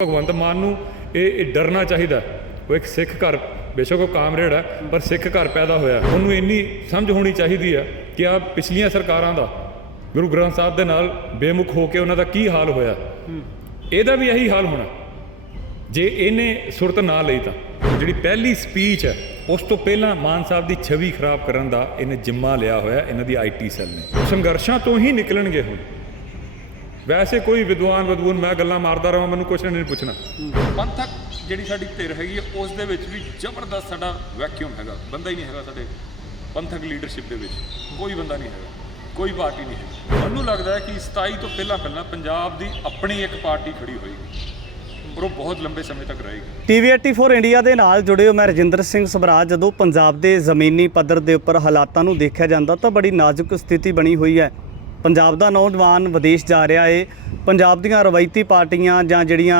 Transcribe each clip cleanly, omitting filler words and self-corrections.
ਭਗਵੰਤ ਮਾਨ ਨੂੰ ਇਹ ਡਰਨਾ ਚਾਹੀਦਾ। ਉਹ ਇੱਕ ਸਿੱਖ ਘਰ ਬੇਸ਼ੱਕ ਉਹ ਕਾਮਰੇਡ ਹੈ, ਪਰ ਸਿੱਖ ਘਰ ਪੈਦਾ ਹੋਇਆ। ਉਹਨੂੰ ਇੰਨੀ ਸਮਝ ਹੋਣੀ ਚਾਹੀਦੀ ਆ ਕਿ ਆ ਪਿਛਲੀਆਂ ਸਰਕਾਰਾਂ ਦਾ ਗੁਰੂ ਗ੍ਰੰਥ ਸਾਹਿਬ ਦੇ ਨਾਲ ਬੇਮੁਖ ਹੋ ਕੇ ਉਹਨਾਂ ਦਾ ਕੀ ਹਾਲ ਹੋਇਆ, ਇਹਦਾ ਵੀ ਇਹੀ ਹਾਲ ਹੋਣਾ ਜੇ ਇਹਨੇ ਸੁਰਤ ਨਾ ਲਈ ਤਾਂ। ਜਿਹੜੀ ਪਹਿਲੀ ਸਪੀਚ ਹੈ ਉਸ ਤੋਂ ਪਹਿਲਾਂ ਮਾਨ ਸਾਹਿਬ ਦੀ ਛਵੀ ਖਰਾਬ ਕਰਨ ਦਾ ਇਹਨੇ ਜ਼ਿੰਮਾ ਲਿਆ ਹੋਇਆ ਇਹਨਾਂ ਦੀ IT ਸੈੱਲ ਨੇ। ਸੰਘਰਸ਼ਾਂ ਤੋਂ ਹੀ ਨਿਕਲਣਗੇ ਹੁਣ। ਵੈਸੇ ਕੋਈ ਵਿਦਵਾਨ ਮੈਂ ਗੱਲਾਂ ਮਾਰਦਾ ਰਹਾਂ, ਮੈਨੂੰ ਕੁਛ ਨਹੀਂ ਪੁੱਛਣਾ। ਪੰਥਕ ਜਿਹੜੀ ਸਾਡੀ ਧਿਰ ਹੈਗੀ ਹੈ ਉਸ ਦੇ ਵਿੱਚ ਵੀ ਜ਼ਬਰਦਸਤ ਸਾਡਾ ਵੈਕਿਊਮ ਹੈਗਾ। ਬੰਦਾ ਹੀ ਨਹੀਂ ਹੈਗਾ ਸਾਡੇ ਪੰਥਕ ਲੀਡਰਸ਼ਿਪ ਦੇ ਵਿੱਚ, ਕੋਈ ਬੰਦਾ ਨਹੀਂ ਹੈਗਾ, ਕੋਈ ਪਾਰਟੀ ਨਹੀਂ ਹੈ। ਮੈਨੂੰ ਲੱਗਦਾ ਹੈ ਕਿ 27 ਤੋਂ ਪਹਿਲਾਂ ਪੰਜਾਬ ਦੀ ਆਪਣੀ ਇੱਕ ਪਾਰਟੀ ਖੜੀ ਹੋਏਗੀ ਔਰ ਉਹ ਬਹੁਤ ਲੰਬੇ ਸਮੇਂ ਤੱਕ ਰਹੇਗੀ। TV 84 ਇੰਡੀਆ ਦੇ ਨਾਲ ਜੁੜੇ ਹੋ, ਮੈਂ ਰਜਿੰਦਰ ਸਿੰਘ ਸਵਰਾਜ। ਜਦੋਂ ਪੰਜਾਬ ਦੇ ਜ਼ਮੀਨੀ ਪੱਧਰ ਦੇ ਉੱਪਰ ਹਾਲਾਤਾਂ ਨੂੰ ਦੇਖਿਆ ਜਾਂਦਾ ਤਾਂ ਬੜੀ ਨਾਜ਼ੁਕ ਸਥਿਤੀ ਬਣੀ ਹੋਈ ਹੈ। ਪੰਜਾਬ ਦਾ ਨੌਜਵਾਨ ਵਿਦੇਸ਼ ਜਾ ਰਿਹਾ ਹੈ। ਪੰਜਾਬ ਦੀਆਂ ਰਵਾਇਤੀ ਪਾਰਟੀਆਂ ਜਾਂ ਜਿਹੜੀਆਂ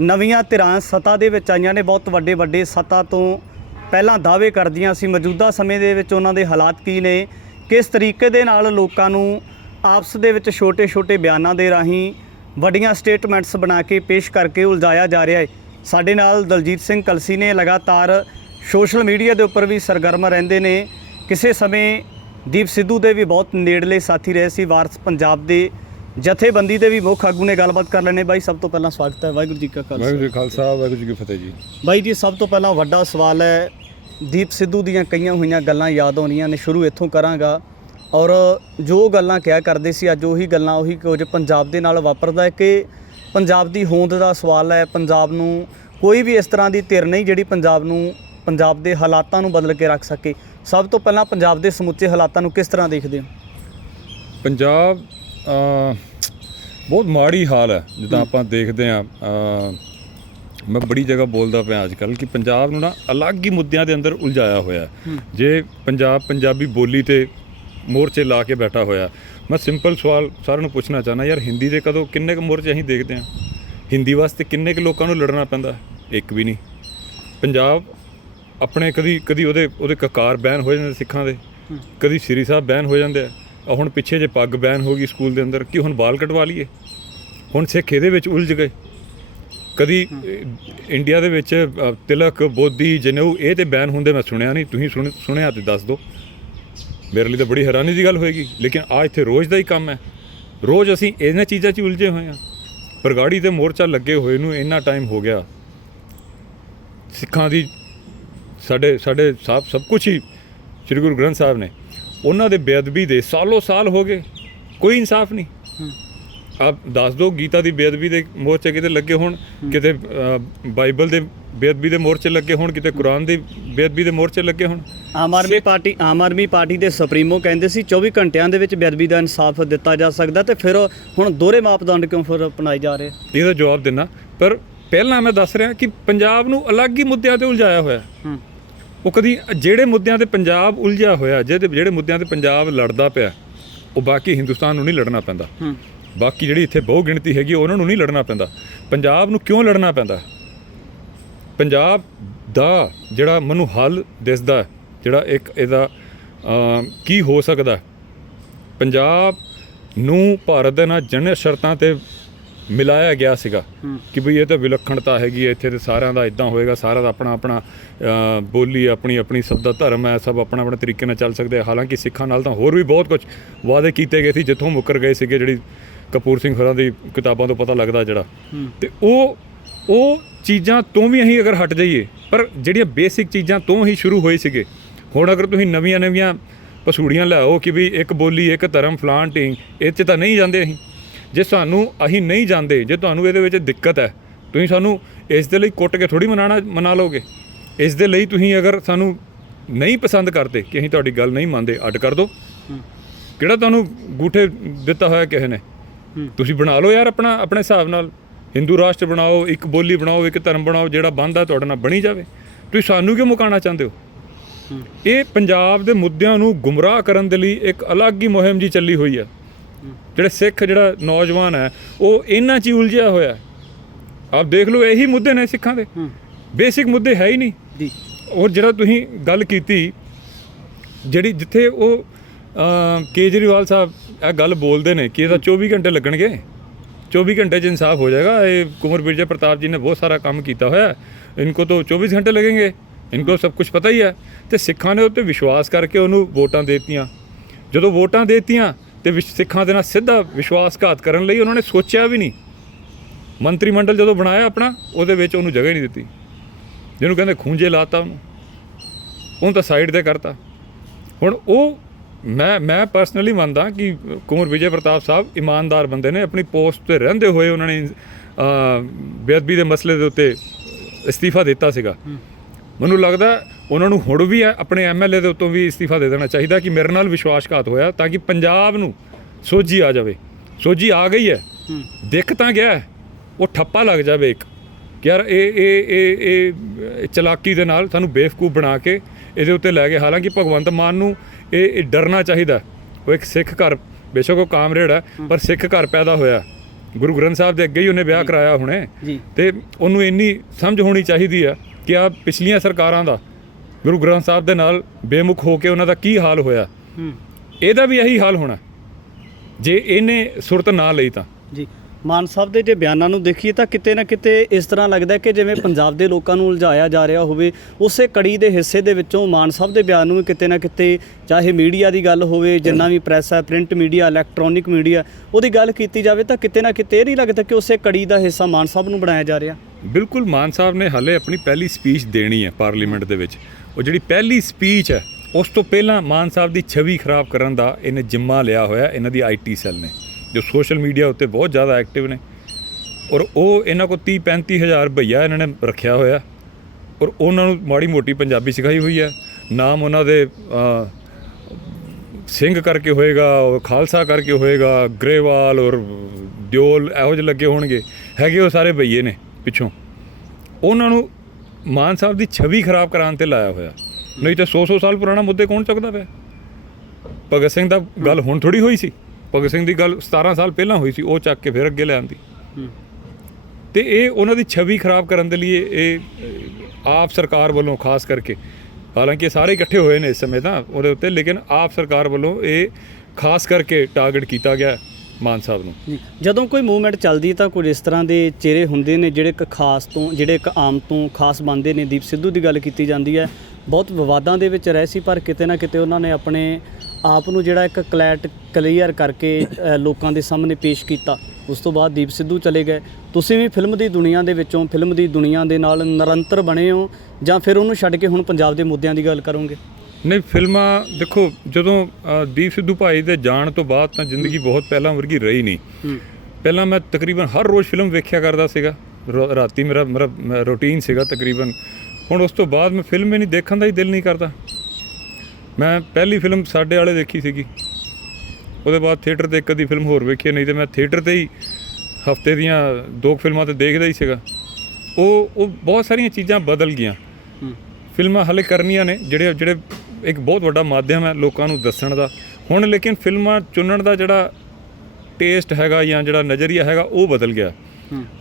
ਨਵੀਆਂ ਧਿਰਾਂ ਸੱਤਾ ਦੇ ਵਿੱਚ ਆਈਆਂ ਨੇ, ਬਹੁਤ ਵੱਡੇ ਸੱਤਾ ਤੋਂ ਪਹਿਲਾਂ ਦਾਅਵੇ ਕਰਦੀਆਂ ਸੀ। ਮੌਜੂਦਾ ਸਮੇਂ ਦੇ ਵਿੱਚ ਉਹਨਾਂ ਦੇ ਹਾਲਾਤ ਕੀ ਨੇ, ਕਿਸ ਤਰੀਕੇ ਦੇ ਨਾਲ ਲੋਕਾਂ ਨੂੰ ਆਪਸ ਦੇ ਵਿੱਚ ਛੋਟੇ ਬਿਆਨਾਂ ਦੇ ਰਾਹੀਂ ਵੱਡੀਆਂ ਸਟੇਟਮੈਂਟਸ ਬਣਾ ਕੇ ਪੇਸ਼ ਕਰਕੇ ਉਲਝਾਇਆ ਜਾ ਰਿਹਾ ਹੈ। ਸਾਡੇ ਨਾਲ ਦਲਜੀਤ ਸਿੰਘ ਕਲਸੀ ਨੇ ਲਗਾਤਾਰ ਸੋਸ਼ਲ ਮੀਡੀਆ ਦੇ ਉੱਪਰ ਵੀ ਸਰਗਰਮ ਰਹਿੰਦੇ ਨੇ। ਕਿਸੇ ਸਮੇਂ ਦੀਪ ਸਿੱਧੂ ਦੇ ਵੀ ਬਹੁਤ ਨੇੜਲੇ ਸਾਥੀ ਰਹੇ ਸੀ। ਵਾਰਸ ਪੰਜਾਬ ਦੇ ਜਥੇਬੰਦੀ ਦੇ ਵੀ ਮੁੱਖ ਆਗੂ ਨੇ। ਗੱਲਬਾਤ ਕਰ ਲੈਣੇ ਬਾਈ। ਸਭ ਤੋਂ ਪਹਿਲਾਂ ਸਵਾਗਤ ਹੈ। ਵਾਹਿਗੁਰੂ ਜੀ ਕਾ ਖਾਲਸਾ। ਵਾਹਿਗੁਰੂ ਜੀ ਖਾਲਸਾ, ਵਾਹਿਗੁਰੂ ਜੀ ਕੀ ਫਤਿਹ ਜੀ। ਬਾਈ ਜੀ, ਸਭ ਤੋਂ ਪਹਿਲਾਂ ਵੱਡਾ ਸਵਾਲ ਹੈ, ਦੀਪ ਸਿੱਧੂ ਦੀਆਂ ਕਈਆਂ ਹੋਈਆਂ ਗੱਲਾਂ ਯਾਦ ਆਉਂਦੀਆਂ ਨੇ। ਸ਼ੁਰੂ ਇੱਥੋਂ ਕਰਾਂਗਾ। ਔਰ ਜੋ ਗੱਲਾਂ ਕਿਹਾ ਕਰਦੇ ਸੀ, ਅੱਜ ਉਹੀ ਗੱਲਾਂ ਉਹੀ ਕੁਝ ਪੰਜਾਬ ਦੇ ਨਾਲ ਵਾਪਰਦਾ ਹੈ ਕਿ ਪੰਜਾਬ ਦੀ ਹੋਂਦ ਦਾ ਸਵਾਲ ਹੈ। ਪੰਜਾਬ ਨੂੰ ਕੋਈ ਵੀ ਇਸ ਤਰ੍ਹਾਂ ਦੀ ਧਿਰ ਨਹੀਂ ਜਿਹੜੀ ਪੰਜਾਬ ਦੇ ਹਾਲਾਤਾਂ ਨੂੰ ਬਦਲ ਕੇ ਰੱਖ ਸਕੇ। ਸਭ ਤੋਂ ਪਹਿਲਾਂ ਪੰਜਾਬ ਦੇ ਸਮੁੱਚੇ ਹਾਲਾਤਾਂ ਨੂੰ ਕਿਸ ਤਰ੍ਹਾਂ ਦੇਖਦੇ ਹੋ? ਪੰਜਾਬ ਬਹੁਤ ਮਾੜੀ ਹਾਲ ਹੈ। ਜਿੱਦਾਂ ਆਪਾਂ ਦੇਖਦੇ ਹਾਂ, ਮੈਂ ਬੜੀ ਜਗ੍ਹਾ ਬੋਲਦਾ ਪਿਆ ਅੱਜ ਕੱਲ੍ਹ ਕਿ ਪੰਜਾਬ ਨੂੰ ਨਾ ਅਲੱਗ ਹੀ ਮੁੱਦਿਆਂ ਦੇ ਅੰਦਰ ਉਲਝਾਇਆ ਹੋਇਆ। ਜੇ ਪੰਜਾਬੀ ਬੋਲੀ 'ਤੇ ਮੋਰਚੇ ਲਾ ਕੇ ਬੈਠਾ ਹੋਇਆ। ਮੈਂ ਸਿੰਪਲ ਸਵਾਲ ਸਾਰਿਆਂ ਨੂੰ ਪੁੱਛਣਾ ਚਾਹੁੰਦਾ, ਯਾਰ ਹਿੰਦੀ ਦੇ ਕਿੰਨੇ ਕੁ ਮੋਰਚੇ ਅਸੀਂ ਦੇਖਦੇ ਹਾਂ? ਹਿੰਦੀ ਵਾਸਤੇ ਕਿੰਨੇ ਕੁ ਲੋਕਾਂ ਨੂੰ ਲੜਨਾ ਪੈਂਦਾ? ਇੱਕ ਵੀ ਨਹੀਂ। ਪੰਜਾਬ ਆਪਣੇ ਕਦੀ ਉਹਦੇ ਕਕਾਰ ਬੈਨ ਹੋ ਜਾਂਦੇ ਸਿੱਖਾਂ ਦੇ, ਕਦੀ ਸ੍ਰੀ ਸਾਹਿਬ ਬੈਨ ਹੋ ਜਾਂਦੇ ਆ। ਹੁਣ ਪਿੱਛੇ ਜੇ ਪੱਗ ਬੈਨ ਹੋ ਗਈ ਸਕੂਲ ਦੇ ਅੰਦਰ, ਕਿ ਹੁਣ ਬਾਲ ਕਟਵਾ ਲਈਏ? ਹੁਣ ਸਿੱਖ ਇਹਦੇ ਵਿੱਚ ਉਲਝ ਗਏ। ਕਦੀ ਇੰਡੀਆ ਦੇ ਵਿੱਚ ਤਿਲਕ, ਬੋਧੀ, ਜਨੇਊ ਇਹ ਤੇ ਬੈਨ ਹੁੰਦੇ ਮੈਂ ਸੁਣਿਆ ਨਹੀਂ। ਤੁਸੀਂ ਸੁਣਿਆ ਤੇ ਦੱਸ ਦਿਓ। ਮੇਰੇ ਲਈ ਤਾਂ ਬੜੀ ਹੈਰਾਨੀ ਦੀ ਗੱਲ ਹੋਏਗੀ। ਲੇਕਿਨ ਆ ਇੱਥੇ ਰੋਜ਼ ਦਾ ਹੀ ਕੰਮ ਹੈ। ਰੋਜ਼ ਅਸੀਂ ਇਹਨਾਂ ਚੀਜ਼ਾਂ 'ਚ ਹੀ ਉਲਝੇ ਹੋਏ ਹਾਂ। ਬਰਗਾੜੀ 'ਤੇ ਮੋਰਚਾ ਲੱਗੇ ਹੋਏ ਨੂੰ ਇੰਨਾ ਟਾਈਮ ਹੋ ਗਿਆ। ਸਿੱਖਾਂ ਦੀ ਸਾਡੇ ਸਭ ਕੁਛ ਹੀ ਸ਼੍ਰੀ ਗੁਰੂ ਗ੍ਰੰਥ ਸਾਹਿਬ ਨੇ, ਉਹਨਾਂ ਦੇ ਬੇਅਦਬੀ ਦੇ ਸਾਲੋਂ ਸਾਲ ਹੋ ਗਏ, ਕੋਈ ਇਨਸਾਫ ਨਹੀਂ। ਆਪ ਦੱਸ ਦਿਓ, ਗੀਤਾ ਦੀ ਬੇਅਦਬੀ ਦੇ ਮੋਰਚੇ ਕਿਤੇ ਲੱਗੇ ਹੋਣ, ਕਿਤੇ ਬਾਈਬਲ ਦੇ ਬੇਅਦਬੀ ਦੇ ਮੋਰਚੇ ਲੱਗੇ ਹੋਣ, ਕਿਤੇ ਕੁਰਾਨ ਦੀ ਬੇਅਦਬੀ ਦੇ ਮੋਰਚੇ ਲੱਗੇ ਹੋਣ। ਆਮ ਆਦਮੀ ਪਾਰਟੀ ਦੇ ਸੁਪਰੀਮੋ ਕਹਿੰਦੇ ਸੀ 24 ਘੰਟਿਆਂ ਦੇ ਵਿੱਚ ਬੇਅਦਬੀ ਦਾ ਇਨਸਾਫ ਦਿੱਤਾ ਜਾ ਸਕਦਾ, ਤੇ ਫਿਰ ਹੁਣ ਦੋਹਰੇ ਮਾਪਦੰਡ ਕਿਉਂ ਫਿਰ ਅਪਣਾਏ ਜਾ ਰਹੇ? ਇਹਦਾ ਜਵਾਬ ਦੇਣਾ, ਪਰ ਪਹਿਲਾਂ ਮੈਂ ਦੱਸ ਰਿਹਾ ਕਿ ਪੰਜਾਬ ਨੂੰ ਅਲੱਗ ਹੀ ਮੁੱਦਿਆਂ 'ਤੇ ਉਲਝਾਇਆ ਹੋਇਆ। ਉਹ ਕਦੀ ਜਿਹੜੇ ਮੁੱਦਿਆਂ 'ਤੇ ਪੰਜਾਬ ਉਲਝਿਆ ਹੋਇਆ, ਜਿਹੜੇ ਮੁੱਦਿਆਂ 'ਤੇ ਪੰਜਾਬ ਲੜਦਾ ਪਿਆ, ਉਹ ਬਾਕੀ ਹਿੰਦੁਸਤਾਨ ਨੂੰ ਨਹੀਂ ਲੜਨਾ ਪੈਂਦਾ। ਬਾਕੀ ਜਿਹੜੀ ਇੱਥੇ ਬਹੁ ਗਿਣਤੀ ਹੈਗੀ ਉਹਨਾਂ ਨੂੰ ਨਹੀਂ ਲੜਨਾ ਪੈਂਦਾ। ਪੰਜਾਬ ਨੂੰ ਕਿਉਂ ਲੜਨਾ ਪੈਂਦਾ? ਪੰਜਾਬ ਦਾ ਜਿਹੜਾ ਮੈਨੂੰ ਹੱਲ ਦਿਸਦਾ, ਜਿਹੜਾ ਇੱਕ ਇਹਦਾ ਕੀ ਹੋ ਸਕਦਾ, ਪੰਜਾਬ ਨੂੰ ਭਾਰਤ ਦੇ ਨਾਲ ਜਨ ਸ਼ਰਤਾਂ 'ਤੇ ਮਿਲਾਇਆ ਗਿਆ ਸੀਗਾ ਕਿ ਬਈ ਇਹ ਤਾਂ ਵਿਲੱਖਣਤਾ ਹੈਗੀ ਹੈ, ਇੱਥੇ ਤਾਂ ਸਾਰਿਆਂ ਦਾ ਇੱਦਾਂ ਹੋਏਗਾ, ਸਾਰਿਆਂ ਦਾ ਆਪਣਾ ਬੋਲੀ, ਆਪਣੀ ਸਭ ਦਾ ਧਰਮ ਹੈ, ਸਭ ਆਪਣਾ ਤਰੀਕੇ ਨਾਲ ਚੱਲ ਸਕਦੇ। ਹਾਲਾਂਕਿ ਸਿੱਖਾਂ ਨਾਲ ਤਾਂ ਹੋਰ ਵੀ ਬਹੁਤ ਕੁਝ ਵਾਅਦੇ ਕੀਤੇ ਗਏ ਸੀ, ਜਿੱਥੋਂ ਮੁੱਕਰ ਗਏ ਸੀਗੇ, ਜਿਹੜੀ ਕਪੂਰ ਸਿੰਘ ਹੋਰਾਂ ਦੀ ਕਿਤਾਬਾਂ ਤੋਂ ਪਤਾ ਲੱਗਦਾ ਜਿਹੜਾ। ਅਤੇ ਉਹ ਚੀਜ਼ਾਂ ਤੋਂ ਵੀ ਅਸੀਂ ਅਗਰ ਹਟ ਜਾਈਏ, ਪਰ ਜਿਹੜੀਆਂ ਬੇਸਿਕ ਚੀਜ਼ਾਂ ਤੋਂ ਹੀ ਸ਼ੁਰੂ ਹੋਏ ਸੀਗੇ, ਹੁਣ ਅਗਰ ਤੁਸੀਂ ਨਵੀਆਂ ਪਸੂੜੀਆਂ ਲਿਆਓ ਕਿ ਵੀ ਇੱਕ ਬੋਲੀ, ਇੱਕ ਧਰਮ, ਫਲਾਨ ਢੀਂਗ, ਇਹ 'ਚ ਤਾਂ ਨਹੀਂ ਜਾਂਦੇ ਅਸੀਂ। ਜੇ ਅਸੀਂ ਨਹੀਂ ਜਾਂਦੇ, ਜੇ ਤੁਹਾਨੂੰ ਇਹਦੇ ਵਿੱਚ ਦਿੱਕਤ ਹੈ, ਤੁਸੀਂ ਸਾਨੂੰ ਇਸ ਦੇ ਲਈ ਕੁੱਟ ਕੇ ਥੋੜ੍ਹੀ ਮਨਾ ਲਓਗੇ। ਇਸ ਦੇ ਲਈ ਤੁਸੀਂ ਅਗਰ ਸਾਨੂੰ ਨਹੀਂ ਪਸੰਦ ਕਰਦੇ ਕਿ ਅਸੀਂ ਤੁਹਾਡੀ ਗੱਲ ਨਹੀਂ ਮੰਨਦੇ, ਅੱਡ ਕਰ ਦਿਓ। ਕਿਹੜਾ ਤੁਹਾਨੂੰ ਗੂਠੇ ਦਿੱਤਾ ਹੋਇਆ ਕਿਸੇ ਨੇ? ਤੁਸੀਂ ਬਣਾ ਲਓ ਯਾਰ ਆਪਣੇ ਹਿਸਾਬ ਨਾਲ। ਹਿੰਦੂ ਰਾਸ਼ਟਰ ਬਣਾਓ, ਇੱਕ ਬੋਲੀ ਬਣਾਓ, ਇੱਕ ਧਰਮ ਬਣਾਓ, ਜਿਹੜਾ ਬਣਦਾ ਤੁਹਾਡੇ ਨਾਲ ਬਣੀ ਜਾਵੇ। ਤੁਸੀਂ ਸਾਨੂੰ ਕਿਉਂ ਮੁਕਾਉਣਾ ਚਾਹੁੰਦੇ ਹੋ? ਇਹ ਪੰਜਾਬ ਦੇ ਮੁੱਦਿਆਂ ਨੂੰ ਗੁੰਮਰਾਹ ਕਰਨ ਦੇ ਲਈ ਇੱਕ ਅਲੱਗ ਹੀ ਮੁਹਿੰਮ ਜੀ ਚੱਲੀ ਹੋਈ ਹੈ। ਜਿਹੜਾ ਨੌਜਵਾਨ ਹੈ ਉਹ ਇਹਨਾਂ 'ਚ ਹੀ ਉਲਝਿਆ ਹੋਇਆ। ਆਪ ਦੇਖ ਲਓ, ਇਹੀ ਮੁੱਦੇ ਨੇ ਸਿੱਖਾਂ ਦੇ, ਬੇਸਿਕ ਮੁੱਦੇ ਹੈ ਹੀ ਨਹੀਂ। ਔਰ ਜਿਹੜਾ ਤੁਸੀਂ ਗੱਲ ਕੀਤੀ, ਜਿੱਥੇ ਉਹ ਕੇਜਰੀਵਾਲ ਸਾਹਿਬ ਇਹ ਗੱਲ ਬੋਲਦੇ ਨੇ ਕਿ ਇਹਦਾ 24 ਘੰਟੇ ਲੱਗਣਗੇ, 24 घंटे च इंसाफ हो जाएगा। ये कुंवर विजय प्रताप जी ने बहुत सारा काम किया होया, इनको तो 24 घंटे लगेंगे, इनको सब कुछ पता ही है। तो सिखां ने उत्ते विश्वास करके उन्होंने वोटां देतियां। ਜਦੋਂ ਵੋਟਾਂ ਦੇਤੀਆਂ ਤੇ ਸਿੱਖਾਂ ਦੇ ਨਾਲ ਸਿੱਧਾ ਵਿਸ਼ਵਾਸਘਾਤ ਕਰਨ ਲਈ ਉਹਨਾਂ ਨੇ ਸੋਚਿਆ ਵੀ ਨਹੀਂ। ਮੰਤਰੀ ਮੰਡਲ ਜਦੋਂ ਬਣਾਇਆ ਆਪਣਾ, ਉਹਦੇ ਵਿੱਚ ਉਹਨੂੰ ਜਗ੍ਹਾ ਹੀ ਨਹੀਂ ਦਿੱਤੀ, ਜਿਹਨੂੰ ਕਹਿੰਦੇ ਖੂੰਜੇ ਲਾਤਾ ਉਹਨੂੰ ਤਾਂ ਸਾਈਡ 'ਤੇ ਕਰਤਾ। ਹੁਣ ਉਹ ਮੈਂ ਪਰਸਨਲੀ ਮੰਨਦਾ ਕਿ ਕੁੰਵਰ ਵਿਜੇ ਪ੍ਰਤਾਪ ਸਾਹਿਬ ਇਮਾਨਦਾਰ ਬੰਦੇ ਨੇ। ਆਪਣੀ ਪੋਸਟ 'ਤੇ ਰਹਿੰਦੇ ਹੋਏ ਉਹਨਾਂ ਨੇ ਬੇਅਦਬੀ ਦੇ ਮਸਲੇ ਦੇ ਉੱਤੇ ਅਸਤੀਫਾ ਦਿੱਤਾ ਸੀਗਾ। ਮੈਨੂੰ ਲੱਗਦਾ ਉਹਨਾਂ ਨੂੰ ਹੁਣ ਵੀ ਆਪਣੇ MLA ਦੇ ਉੱਤੋਂ ਵੀ ਅਸਤੀਫਾ ਦੇ ਦੇਣਾ ਚਾਹੀਦਾ ਕਿ ਮੇਰੇ ਨਾਲ ਵਿਸ਼ਵਾਸਘਾਤ ਹੋਇਆ, ਤਾਂ ਕਿ ਪੰਜਾਬ ਨੂੰ ਸੋਝੀ ਆ ਜਾਵੇ। ਸੋਝੀ ਆ ਗਈ ਹੈ, ਦਿਖ ਤਾਂ ਗਿਆ, ਉਹ ਠੱਪਾ ਲੱਗ ਜਾਵੇ ਇੱਕ ਕਿ ਯਾਰ ਇਹ ਚਲਾਕੀ ਦੇ ਨਾਲ ਸਾਨੂੰ ਬੇਵਕੂਫ ਬਣਾ ਕੇ ਇਹਦੇ ਉੱਤੇ ਲੈ ਗਏ। ਹਾਲਾਂਕਿ ਭਗਵੰਤ ਮਾਨ ਨੂੰ ਇਹ ਡਰਨਾ ਚਾਹੀਦਾ। ਉਹ ਇੱਕ ਸਿੱਖ ਘਰ, ਬੇਸ਼ੱਕ ਉਹ ਕਾਮਰੇਡ ਹੈ, ਪਰ ਸਿੱਖ ਘਰ ਪੈਦਾ ਹੋਇਆ, ਗੁਰੂ ਗ੍ਰੰਥ ਸਾਹਿਬ ਦੇ ਅੱਗੇ ਹੀ ਉਹਨੇ ਵਿਆਹ ਕਰਾਇਆ ਹੁਣੇ। ਤੇ ਉਹਨੂੰ ਇੰਨੀ ਸਮਝ ਹੋਣੀ ਚਾਹੀਦੀ ਆ ਕਿ ਆ ਪਿਛਲੀਆਂ ਸਰਕਾਰਾਂ ਦਾ ਗੁਰੂ ਗ੍ਰੰਥ ਸਾਹਿਬ ਦੇ ਨਾਲ ਬੇਮੁਖ ਹੋ ਕੇ ਉਹਨਾਂ ਦਾ ਕੀ ਹਾਲ ਹੋਇਆ, ਇਹਦਾ ਵੀ ਇਹੀ ਹਾਲ ਹੋਣਾ ਜੇ ਇਹਨੇ ਸੁਰਤ ਨਾ ਲਈ ਤਾਂ। ਜੀ, ਮਾਨ ਸਾਹਿਬ ਦੇ ਜੇ ਬਿਆਨਾਂ ਨੂੰ ਦੇਖੀਏ ਤਾਂ ਕਿਤੇ ਨਾ ਕਿਤੇ ਇਸ ਤਰ੍ਹਾਂ ਲੱਗਦਾ ਕਿ ਜਿਵੇਂ ਪੰਜਾਬ ਦੇ ਲੋਕਾਂ ਨੂੰ ਉਲਝਾਇਆ ਜਾ ਰਿਹਾ ਹੋਵੇ। ਉਸੇ ਕੜੀ ਦੇ ਹਿੱਸੇ ਦੇ ਵਿੱਚੋਂ ਮਾਨ ਸਾਹਿਬ ਦੇ ਬਿਆਨ ਨੂੰ ਵੀ ਕਿਤੇ ਨਾ ਕਿਤੇ, ਚਾਹੇ ਮੀਡੀਆ ਦੀ ਗੱਲ ਹੋਵੇ, ਜਿੰਨਾ ਵੀ ਪ੍ਰੈਸ ਹੈ, ਪ੍ਰਿੰਟ ਮੀਡੀਆ, ਇਲੈਕਟ੍ਰੋਨਿਕ ਮੀਡੀਆ, ਉਹਦੀ ਗੱਲ ਕੀਤੀ ਜਾਵੇ ਤਾਂ ਕਿਤੇ ਨਾ ਕਿਤੇ ਇਹ ਨਹੀਂ ਲੱਗਦਾ ਕਿ ਉਸੇ ਕੜੀ ਦਾ ਹਿੱਸਾ ਮਾਨ ਸਾਹਿਬ ਨੂੰ ਬਣਾਇਆ ਜਾ ਰਿਹਾ। ਬਿਲਕੁਲ, ਮਾਨ ਸਾਹਿਬ ਨੇ ਹਾਲੇ ਆਪਣੀ ਪਹਿਲੀ ਸਪੀਚ ਦੇਣੀ ਹੈ ਪਾਰਲੀਮੈਂਟ ਦੇ ਵਿੱਚ। ਉਹ ਜਿਹੜੀ ਪਹਿਲੀ ਸਪੀਚ ਹੈ, ਉਸ ਤੋਂ ਪਹਿਲਾਂ ਮਾਨ ਸਾਹਿਬ ਦੀ ਛਵੀ ਖਰਾਬ ਕਰਨ ਦਾ ਇਹਨੇ ਜਿੰਮਾ ਲਿਆ ਹੋਇਆ ਇਹਨਾਂ ਦੀ IT ਸੈੱਲ ਨੇ, ਜੋ ਸੋਸ਼ਲ ਮੀਡੀਆ ਉੱਤੇ ਬਹੁਤ ਜ਼ਿਆਦਾ ਐਕਟਿਵ ਨੇ। ਔਰ ਉਹ ਇਹਨਾਂ ਕੋਲ 30-35 ਹਜ਼ਾਰ ਭਈਆ ਇਹਨਾਂ ਨੇ ਰੱਖਿਆ ਹੋਇਆ, ਔਰ ਉਹਨਾਂ ਨੂੰ ਮਾੜੀ ਮੋਟੀ ਪੰਜਾਬੀ ਸਿਖਾਈ ਹੋਈ ਹੈ। ਨਾਮ ਉਹਨਾਂ ਦੇ ਸਿੰਘ ਕਰਕੇ ਹੋਏਗਾ, ਖਾਲਸਾ ਕਰਕੇ ਹੋਏਗਾ, ਗਰੇਵਾਲ ਔਰ ਦਿਓਲ, ਇਹੋ ਜਿਹੇ ਲੱਗੇ ਹੋਣਗੇ, ਹੈਗੇ ਉਹ ਸਾਰੇ ਭਈਏ ਨੇ ਪਿੱਛੋਂ। ਉਹਨਾਂ ਨੂੰ ਮਾਨ ਸਾਹਿਬ ਦੀ ਛਵੀ ਖਰਾਬ ਕਰਾਉਣ 'ਤੇ ਲਾਇਆ ਹੋਇਆ। ਨਹੀਂ ਤਾਂ 100 ਸਾਲ ਪੁਰਾਣਾ ਮੁੱਦੇ ਕੌਣ ਚੁੱਕਦਾ ਪਿਆ? ਭਗਤ ਸਿੰਘ ਦਾ ਗੱਲ ਹੁਣ ਥੋੜ੍ਹੀ ਹੋਈ ਸੀ, ਭਗਤ ਸਿੰਘ ਦੀ ਗੱਲ 17 ਸਾਲ ਪਹਿਲਾਂ ਹੋਈ ਸੀ, ਉਹ ਚੱਕ ਕੇ ਫਿਰ ਅੱਗੇ ਲੈ ਆਂਦੀ। ਤੇ ਇਹ ਉਹਨਾਂ ਦੀ ਛਵੀ ਖਰਾਬ ਕਰਨ ਦੇ ਲਈ ਇਹ ਆਪ ਸਰਕਾਰ ਵੱਲੋਂ ਖਾਸ ਕਰਕੇ, ਹਾਲਾਂਕਿ ਇਹ ਸਾਰੇ ਇਕੱਠੇ ਹੋਏ ਨੇ ਇਸ ਸਮੇਂ ਤਾਂ ਉਹਦੇ ਉੱਤੇ, ਲੇਕਿਨ ਆਪ ਸਰਕਾਰ ਵੱਲੋਂ ਇਹ ਖਾਸ ਕਰਕੇ ਟਾਰਗੇਟ ਕੀਤਾ ਗਿਆ ਮਾਨ ਸਾਹਿਬ ਨੂੰ। ਜਦੋਂ ਕੋਈ ਮੂਵਮੈਂਟ ਚੱਲਦੀ ਤਾਂ ਕੁਝ ਇਸ ਤਰ੍ਹਾਂ ਦੇ ਚਿਹਰੇ ਹੁੰਦੇ ਨੇ ਜਿਹੜੇ ਇੱਕ ਖਾਸ ਤੋਂ, ਜਿਹੜੇ ਇੱਕ ਆਮ ਤੋਂ ਖਾਸ ਬਣਦੇ ਨੇ। ਦੀਪ ਸਿੱਧੂ ਦੀ ਗੱਲ ਕੀਤੀ ਜਾਂਦੀ ਹੈ, ਬਹੁਤ ਵਿਵਾਦਾਂ ਦੇ ਵਿੱਚ ਰਹੇ ਸੀ, ਪਰ ਕਿਤੇ ਨਾ ਕਿਤੇ ਉਹਨਾਂ ਨੇ ਆਪਣੇ ਆਪ ਨੂੰ ਜਿਹੜਾ ਇੱਕ ਕਲੀਅਰ ਕਰਕੇ ਲੋਕਾਂ ਦੇ ਸਾਹਮਣੇ ਪੇਸ਼ ਕੀਤਾ। ਉਸ ਤੋਂ ਬਾਅਦ ਦੀਪ ਸਿੱਧੂ ਚਲੇ ਗਏ। ਤੁਸੀਂ ਵੀ ਫਿਲਮ ਦੀ ਦੁਨੀਆ ਦੇ ਵਿੱਚੋਂ, ਫਿਲਮ ਦੀ ਦੁਨੀਆ ਦੇ ਨਾਲ ਨਿਰੰਤਰ ਬਣੇ ਹੋ, ਜਾਂ ਫਿਰ ਉਹਨੂੰ ਛੱਡ ਕੇ ਹੁਣ ਪੰਜਾਬ ਦੇ ਮੁੱਦਿਆਂ ਦੀ ਗੱਲ ਕਰੋਗੇ? ਨਹੀਂ, ਫਿਲਮਾਂ ਦੇਖੋ, ਜਦੋਂ ਦੀਪ ਸਿੱਧੂ ਭਾਈ ਦੇ ਜਾਣ ਤੋਂ ਬਾਅਦ ਤਾਂ ਜ਼ਿੰਦਗੀ ਬਹੁਤ ਪਹਿਲਾਂ ਵਰਗੀ ਰਹੀ ਨਹੀਂ। ਪਹਿਲਾਂ ਮੈਂ ਤਕਰੀਬਨ ਹਰ ਰੋਜ਼ ਫਿਲਮ ਵੇਖਿਆ ਕਰਦਾ ਸੀਗਾ, ਰਾਤੀ ਮੇਰਾ ਰੂਟੀਨ ਸੀਗਾ ਤਕਰੀਬਨ। ਹੁਣ ਉਸ ਤੋਂ ਬਾਅਦ ਮੈਂ ਫਿਲਮ ਹੀ ਨਹੀਂ ਦੇਖਣ ਦਾ ਹੀ ਦਿਲ ਨਹੀਂ ਕਰਦਾ। ਮੈਂ ਪਹਿਲੀ ਫਿਲਮ ਸਾਡੇ ਵਾਲੇ ਦੇਖੀ ਸੀਗੀ, ਉਹਦੇ ਬਾਅਦ ਥੀਏਟਰ 'ਤੇ ਇੱਕ ਅੱਧੀ ਫਿਲਮ ਹੋਰ ਵੇਖੀ, ਨਹੀਂ ਤਾਂ ਮੈਂ ਥੀਏਟਰ 'ਤੇ ਹੀ ਹਫਤੇ ਦੀਆਂ 2 ਫਿਲਮਾਂ ਤਾਂ ਦੇਖਦਾ ਹੀ ਸੀਗਾ। ਉਹ ਬਹੁਤ ਸਾਰੀਆਂ ਚੀਜ਼ਾਂ ਬਦਲ ਗਈਆਂ। ਫਿਲਮਾਂ ਹਾਲੇ ਕਰਨੀਆਂ ਨੇ, ਜਿਹੜੇ ਇੱਕ ਬਹੁਤ ਵੱਡਾ ਮਾਧਿਅਮ ਹੈ ਲੋਕਾਂ ਨੂੰ ਦੱਸਣ ਦਾ ਹੁਣ, ਲੇਕਿਨ ਫਿਲਮਾਂ ਚੁਣਨ ਦਾ ਜਿਹੜਾ ਟੇਸਟ ਹੈਗਾ ਜਾਂ ਜਿਹੜਾ ਨਜ਼ਰੀਆ ਹੈਗਾ ਉਹ ਬਦਲ ਗਿਆ।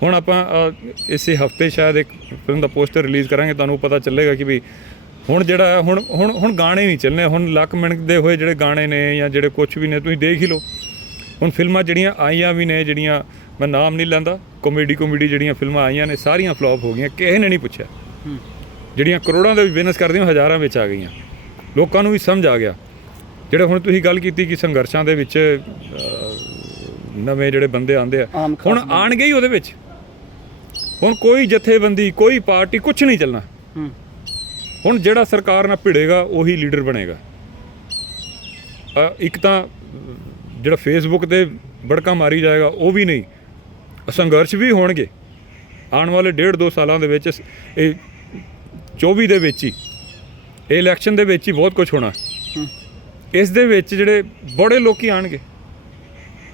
ਹੁਣ ਆਪਾਂ ਇਸੇ ਹਫਤੇ ਸ਼ਾਇਦ ਇੱਕ ਫਿਲਮ ਦਾ ਪੋਸਟਰ ਰਿਲੀਜ਼ ਕਰਾਂਗੇ, ਤੁਹਾਨੂੰ ਪਤਾ ਚੱਲੇਗਾ ਕਿ ਵੀ ਹੁਣ ਜਿਹੜਾ ਹੁਣ ਗਾਣੇ ਨਹੀਂ ਚੱਲਣੇ। ਹੁਣ ਲੱਕ ਮਿਣਦੇ ਹੋਏ ਜਿਹੜੇ ਗਾਣੇ ਨੇ ਜਾਂ ਜਿਹੜੇ ਕੁਛ ਵੀ ਨੇ, ਤੁਸੀਂ ਦੇਖ ਹੀ ਲਓ। ਹੁਣ ਫਿਲਮਾਂ ਜਿਹੜੀਆਂ ਆਈਆਂ ਵੀ ਨੇ, ਜਿਹੜੀਆਂ ਮੈਂ ਨਾਮ ਨਹੀਂ ਲੈਂਦਾ, ਕਾਮੇਡੀ ਜਿਹੜੀਆਂ ਫਿਲਮਾਂ ਆਈਆਂ ਨੇ ਸਾਰੀਆਂ ਫਲॉप ਹੋ ਗਈਆਂ, ਕਿਸੇ ਨੇ ਨਹੀਂ ਪੁੱਛਿਆ। ਜਿਹੜੀਆਂ ਕਰੋੜਾਂ ਦੇ ਬਿਜ਼ਨਸ ਕਰਦੀਆਂ ਹਜ਼ਾਰਾਂ ਵਿੱਚ ਆ ਗਈਆਂ। ਲੋਕਾਂ ਨੂੰ ਵੀ ਸਮਝ ਆ ਗਿਆ। ਜਿਹੜੇ ਹੁਣ ਤੁਸੀਂ ਗੱਲ ਕੀਤੀ ਕਿ ਸੰਘਰਸ਼ਾਂ ਦੇ ਵਿੱਚ ਨਵੇਂ ਜਿਹੜੇ ਬੰਦੇ ਆਉਂਦੇ ਆ, ਹੁਣ ਆਣਗੇ ਹੀ ਉਹਦੇ ਵਿੱਚ। ਹੁਣ ਕੋਈ ਜਥੇਬੰਦੀ, ਕੋਈ ਪਾਰਟੀ, ਕੁਛ ਨਹੀਂ ਚੱਲਣਾ। ਹੁਣ ਜਿਹੜਾ ਸਰਕਾਰ ਨਾਲ ਭਿੜੇਗਾ ਉਹੀ ਲੀਡਰ ਬਣੇਗਾ। ਇੱਕ ਤਾਂ ਜਿਹੜਾ ਫੇਸਬੁੱਕ 'ਤੇ ਬੜਕਾ ਮਾਰੀ ਜਾਏਗਾ ਉਹ ਵੀ ਨਹੀਂ, ਸੰਘਰਸ਼ ਵੀ ਹੋਣਗੇ ਆਉਣ ਵਾਲੇ 1.5-2 ਸਾਲਾਂ ਦੇ ਵਿੱਚ। ਇਹ 24 ਦੇ ਵਿੱਚ ਹੀ, ਇਹ ਇਲੈਕਸ਼ਨ ਦੇ ਵਿੱਚ ਹੀ ਬਹੁਤ ਕੁਝ ਹੋਣਾ। ਇਸ ਦੇ ਵਿੱਚ ਜਿਹੜੇ ਬੜੇ ਲੋਕ ਆਣਗੇ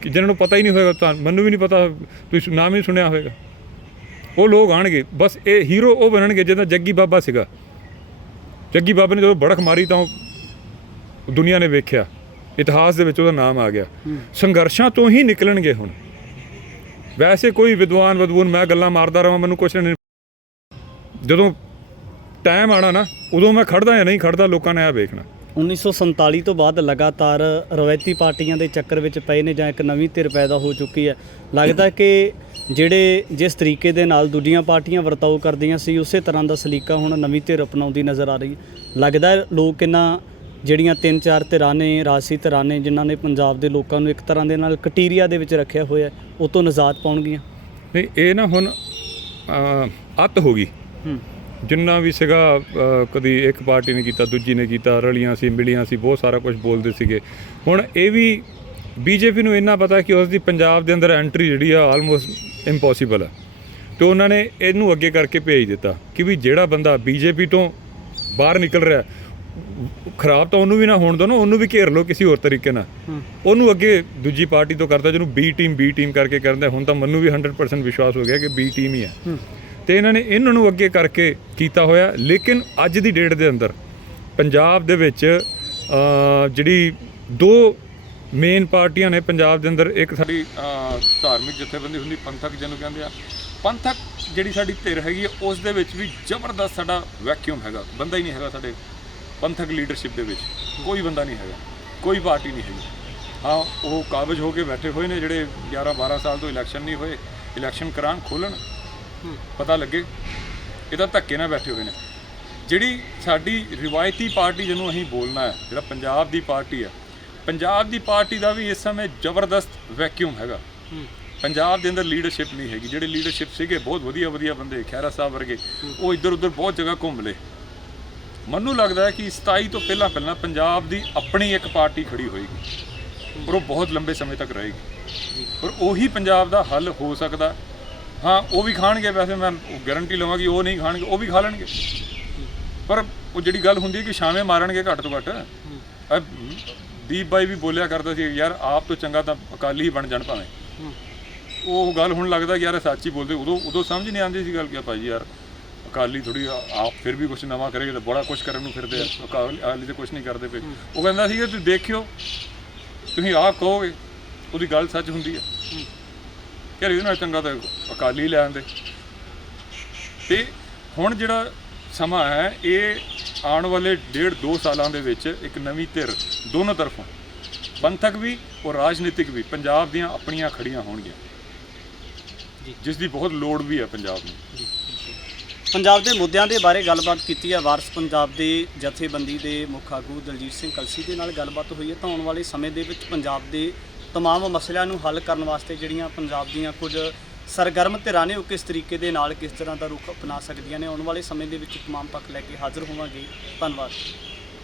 ਕਿ ਜਿਹਨਾਂ ਨੂੰ ਪਤਾ ਹੀ ਨਹੀਂ ਹੋਏਗਾ, ਤਾਂ ਮੈਨੂੰ ਵੀ ਨਹੀਂ ਪਤਾ, ਤੁਸੀਂ ਨਾਮ ਹੀ ਸੁਣਿਆ ਹੋਵੇਗਾ, ਉਹ ਲੋਕ ਆਣਗੇ। ਬਸ ਇਹ ਹੀਰੋ ਉਹ ਬਣਨਗੇ ਜਿਹਦਾ ਜੱਗੀ ਬਾਬਾ ਸੀਗਾ। ਜੱਗੀ ਬਾਬਾ ਨੇ ਜਦੋਂ ਬੜਕ ਮਾਰੀ ਤਾਂ ਉਹ ਦੁਨੀਆ ਨੇ ਵੇਖਿਆ, ਇਤਿਹਾਸ ਦੇ ਵਿੱਚ ਉਹਦਾ ਨਾਮ ਆ ਗਿਆ। ਸੰਘਰਸ਼ਾਂ ਤੋਂ ਹੀ ਨਿਕਲਣਗੇ ਹੁਣ। ਵੈਸੇ ਕੋਈ ਵਿਦਵਾਨ ਮੈਂ ਗੱਲਾਂ ਮਾਰਦਾ ਰਹਾਂ, ਮੈਨੂੰ ਕੁਛ ਨਹੀਂ। ਜਦੋਂ ਟਾਈਮ ਆਣਾ ਨਾ, ਉਦੋਂ ਮੈਂ ਖੜਦਾ ਜਾਂ ਨਹੀਂ ਖੜਦਾ, ਲੋਕਾਂ ਨੇ ਆ ਵੇਖਣਾ। 1947 ਤੋਂ ਬਾਅਦ ਲਗਾਤਾਰ ਰਵਾਇਤੀ ਪਾਰਟੀਆਂ ਦੇ ਚੱਕਰ ਵਿੱਚ ਪਏ ਨੇ ਜਾਂ ਇੱਕ ਨਵੀਂ ਧਿਰ ਪੈਦਾ ਹੋ ਚੁੱਕੀ ਹੈ। ਲੱਗਦਾ ਕਿ ਜਿਹੜੇ ਜਿਸ ਤਰੀਕੇ ਦੇ ਨਾਲ ਦੂਜੀਆਂ ਪਾਰਟੀਆਂ ਵਰਤਾਓ ਕਰਦੀਆਂ ਸੀ ਉਸੇ ਤਰ੍ਹਾਂ ਦਾ ਸਲੀਕਾ ਹੁਣ ਨਵੀਂ ਧਿਰ ਅਪਣਾਉਂਦੀ ਨਜ਼ਰ ਆ ਰਹੀ ਹੈ। ਲੱਗਦਾ ਹੈ ਲੋਕ ਇਹਨਾਂ ਜਿਹੜੀਆਂ 3-4 ਧਿਰਾਂ ਨੇ, ਰਾਜਸੀ ਧਿਰਾਂ ਨੇ, ਜਿਨ੍ਹਾਂ ਨੇ ਪੰਜਾਬ ਦੇ ਲੋਕਾਂ ਨੂੰ ਇੱਕ ਤਰ੍ਹਾਂ ਦੇ ਨਾਲ ਕਟੀਰੀਆ ਦੇ ਵਿੱਚ ਰੱਖਿਆ ਹੋਇਆ, ਉਹ ਤੋਂ ਨਿਜਾਤ ਪਾਉਣਗੀਆਂ। ਨਹੀਂ, ਇਹ ਨਾ ਹੁਣ ਅੱਤ ਹੋ ਗਈ। ਜਿੰਨਾ ਵੀ ਸੀਗਾ ਕਦੀ ਇੱਕ ਪਾਰਟੀ ਨੇ ਕੀਤਾ, ਦੂਜੀ ਨੇ ਕੀਤਾ, ਰਲੀਆਂ ਸੀ, ਮਿਲੀਆਂ ਸੀ, ਬਹੁਤ ਸਾਰਾ ਕੁਝ ਬੋਲਦੇ ਸੀਗੇ। ਹੁਣ ਇਹ ਵੀ ਬੀਜੇਪੀ ਨੂੰ ਇੰਨਾ ਪਤਾ ਕਿ ਉਸ ਦੀ ਪੰਜਾਬ ਦੇ ਅੰਦਰ ਐਂਟਰੀ ਜਿਹੜੀ ਆ ਆਲਮੋਸਟ ਇੰਪੋਸੀਬਲ ਹੈ, ਤੇ ਉਹਨਾਂ ਨੇ ਇਹਨੂੰ ਅੱਗੇ ਕਰਕੇ ਭੇਜ ਦਿੱਤਾ ਕਿ ਵੀ ਜਿਹੜਾ ਬੰਦਾ ਬੀਜੇਪੀ ਤੋਂ ਬਾਹਰ ਨਿਕਲ ਰਿਹਾ, ਖਰਾਬ ਤਾਂ ਉਹਨੂੰ ਵੀ ਨਾ ਹੋਣ ਦਿਓ ਨਾ, ਉਹਨੂੰ ਵੀ ਘੇਰ ਲਓ ਕਿਸੇ ਹੋਰ ਤਰੀਕੇ ਨਾਲ, ਉਹਨੂੰ ਅੱਗੇ ਦੂਜੀ ਪਾਰਟੀ ਤੋਂ ਕਰਦਾ, ਜਿਹਨੂੰ ਬੀ ਟੀਮ ਕਰਕੇ ਕਰਦਾ। ਹੁਣ ਤਾਂ ਮੈਨੂੰ ਵੀ 100% ਵਿਸ਼ਵਾਸ ਹੋ ਗਿਆ ਕਿ ਬੀ ਟੀਮ ਹੀ ਹੈ, ਤੇ ਇਹਨਾਂ ਨੇ ਇਹਨਾਂ ਨੂੰ ਅੱਗੇ ਕਰਕੇ ਕੀਤਾ ਹੋਇਆ। ਲੇਕਿਨ ਅੱਜ ਦੀ ਡੇਟ ਦੇ ਅੰਦਰ ਪੰਜਾਬ ਦੇ ਵਿੱਚ ਜਿਹੜੀ ਦੋ ਮੇਨ ਪਾਰਟੀਆਂ ਨੇ ਪੰਜਾਬ ਦੇ ਅੰਦਰ, ਇੱਕ ਸਾਡੀ ਧਾਰਮਿਕ ਜਥੇਬੰਦੀ ਹੁੰਦੀ ਪੰਥਕ ਜਿਹਨੂੰ ਕਹਿੰਦੇ ਆ, ਪੰਥਕ ਜਿਹੜੀ ਸਾਡੀ ਧਿਰ ਹੈਗੀ ਆ, ਉਸ ਦੇ ਵਿੱਚ ਵੀ ਜ਼ਬਰਦਸਤ ਸਾਡਾ ਵੈਕਿਊਮ ਹੈਗਾ। ਬੰਦਾ ਹੀ ਨਹੀਂ ਹੈਗਾ ਸਾਡੇ ਪੰਥਕ ਲੀਡਰਸ਼ਿਪ ਦੇ ਵਿੱਚ, ਕੋਈ ਬੰਦਾ ਨਹੀਂ ਹੈਗਾ, ਕੋਈ ਪਾਰਟੀ ਨਹੀਂ ਹੈਗੀ। ਹਾਂ, ਉਹ ਕਾਬਜ਼ ਹੋ ਕੇ ਬੈਠੇ ਹੋਏ ਨੇ ਜਿਹੜੇ 11-12 ਸਾਲ ਤੋਂ ਇਲੈਕਸ਼ਨ ਨਹੀਂ ਹੋਏ, ਇਲੈਕਸ਼ਨ ਕਰਾਉਣ, ਖੋਲ੍ਹਣ, ਪਤਾ ਲੱਗੇ, ਇਹ ਤਾਂ ਧੱਕੇ ਨਾਲ ਬੈਠੇ ਹੋਏ ਨੇ। ਜਿਹੜੀ ਸਾਡੀ ਰਿਵਾਇਤੀ ਪਾਰਟੀ ਜਿਹਨੂੰ ਅਸੀਂ ਬੋਲਣਾ ਹੈ, ਜਿਹੜਾ ਪੰਜਾਬ ਦੀ ਪਾਰਟੀ ਹੈ, ਪੰਜਾਬ ਦੀ ਪਾਰਟੀ ਦਾ ਵੀ ਇਸ ਸਮੇਂ ਜ਼ਬਰਦਸਤ ਵੈਕਿਊਮ ਹੈਗਾ। ਪੰਜਾਬ ਦੇ ਅੰਦਰ ਲੀਡਰਸ਼ਿਪ ਨਹੀਂ ਹੈਗੀ। ਜਿਹੜੇ ਲੀਡਰਸ਼ਿਪ ਸੀਗੇ ਬਹੁਤ ਵਧੀਆ ਬੰਦੇ, ਖਹਿਰਾ ਸਾਹਿਬ ਵਰਗੇ, ਉਹ ਇੱਧਰ ਉੱਧਰ ਬਹੁਤ ਜਗ੍ਹਾ ਘੁੰਮ ਲਏ। ਮੈਨੂੰ ਲੱਗਦਾ ਹੈ ਕਿ 27 ਤੋਂ ਪਹਿਲਾਂ ਪੰਜਾਬ ਦੀ ਆਪਣੀ ਇੱਕ ਪਾਰਟੀ ਖੜੀ ਹੋਏਗੀ, ਔਰ ਉਹ ਬਹੁਤ ਲੰਬੇ ਸਮੇਂ ਤੱਕ ਰਹੇਗੀ, ਔਰ ਉਹੀ ਪੰਜਾਬ ਦਾ ਹੱਲ ਹੋ ਸਕਦਾ। ਹਾਂ, ਉਹ ਵੀ ਖਾਣਗੇ, ਵੈਸੇ ਮੈਂ ਗਾਰੰਟੀ ਲਵਾਂਗੀ ਉਹ ਨਹੀਂ ਖਾਣਗੇ, ਉਹ ਵੀ ਖਾ ਲੈਣਗੇ, ਪਰ ਉਹ ਜਿਹੜੀ ਗੱਲ ਹੁੰਦੀ ਹੈ ਕਿ ਛਾਵੇਂ ਮਾਰਨਗੇ ਘੱਟ ਤੋਂ ਘੱਟ। ਦੀਪ ਬਾਈ ਵੀ ਬੋਲਿਆ ਕਰਦਾ ਸੀ ਯਾਰ ਆਪ ਤੋਂ ਚੰਗਾ ਤਾਂ ਅਕਾਲੀ ਹੀ ਬਣ ਜਾਣ ਭਾਵੇਂ। ਉਹ ਗੱਲ ਹੁਣ ਲੱਗਦਾ ਕਿ ਯਾਰ ਸੱਚ ਹੀ ਬੋਲਦੇ। ਉਦੋਂ ਸਮਝ ਨਹੀਂ ਆਉਂਦੀ ਸੀ ਗੱਲ ਕਿ ਭਾਈ ਯਾਰ ਅਕਾਲੀ ਥੋੜ੍ਹੀ ਆਪ ਫਿਰ ਵੀ ਕੁਛ ਨਵਾਂ ਕਰੇਗਾ ਤਾਂ ਬੜਾ ਕੁਛ ਕਰਨ ਨੂੰ ਫਿਰਦੇ ਆ, ਅਕਾਲੀ ਤਾਂ ਕੁਛ ਨਹੀਂ ਕਰਦੇ ਪਏ। ਉਹ ਕਹਿੰਦਾ ਸੀਗਾ ਤੁਸੀਂ ਦੇਖਿਓ, ਤੁਸੀਂ ਆਪ ਕਹੋਗੇ ਉਹਦੀ ਗੱਲ ਸੱਚ ਹੁੰਦੀ ਹੈ, ਯਾਰ ਇਹਦੇ ਨਾਲ ਚੰਗਾ ਤਾਂ ਅਕਾਲੀ ਲੈ ਆਉਂਦੇ। ਅਤੇ ਹੁਣ ਜਿਹੜਾ ਸਮਾਂ ਹੈ, ਇਹ ਆਉਣ ਵਾਲੇ 1.5-2 ਸਾਲਾਂ ਦੇ ਵਿੱਚ ਇੱਕ ਨਵੀਂ ਧਿਰ ਦੋਨੋਂ ਤਰਫੋਂ, ਪੰਥਕ ਵੀ ਔਰ ਰਾਜਨੀਤਿਕ ਵੀ, ਪੰਜਾਬ ਦੀਆਂ ਆਪਣੀਆਂ ਖੜੀਆਂ ਹੋਣਗੀਆਂ, ਜਿਸ ਦੀ ਬਹੁਤ ਲੋੜ ਵੀ ਹੈ ਪੰਜਾਬ ਨੂੰ। ਪੰਜਾਬ ਦੇ ਮੁੱਦਿਆਂ ਦੇ ਬਾਰੇ ਗੱਲਬਾਤ ਕੀਤੀ ਹੈ। ਵਾਰਸ ਪੰਜਾਬ ਦੇ ਜਥੇਬੰਦੀ ਦੇ ਮੁੱਖ ਆਗੂ ਦਲਜੀਤ ਸਿੰਘ ਕਲਸੀ ਦੇ ਨਾਲ ਗੱਲਬਾਤ ਹੋਈ ਹੈ। ਤਾਂ ਆਉਣ ਵਾਲੇ ਸਮੇਂ ਦੇ ਵਿੱਚ ਪੰਜਾਬ ਦੇ ਤਮਾਮ ਮਸਲਿਆਂ ਨੂੰ ਹੱਲ ਕਰਨ ਵਾਸਤੇ ਜਿਹੜੀਆਂ ਪੰਜਾਬ ਦੀਆਂ ਕੁਝ ਸਰਗਰਮ ਧਿਰਾਂ ਨੇ, ਉਹ ਕਿਸ ਤਰੀਕੇ ਦੇ ਨਾਲ ਕਿਸ ਤਰ੍ਹਾਂ ਦਾ ਰੁਖ ਅਪਣਾ ਸਕਦੀਆਂ ਨੇ, ਆਉਣ ਵਾਲੇ ਸਮੇਂ ਦੇ ਵਿੱਚ ਤਮਾਮ ਪੱਖ ਲੈ ਕੇ ਹਾਜ਼ਰ ਹੋਵਾਂਗੇ। ਧੰਨਵਾਦ।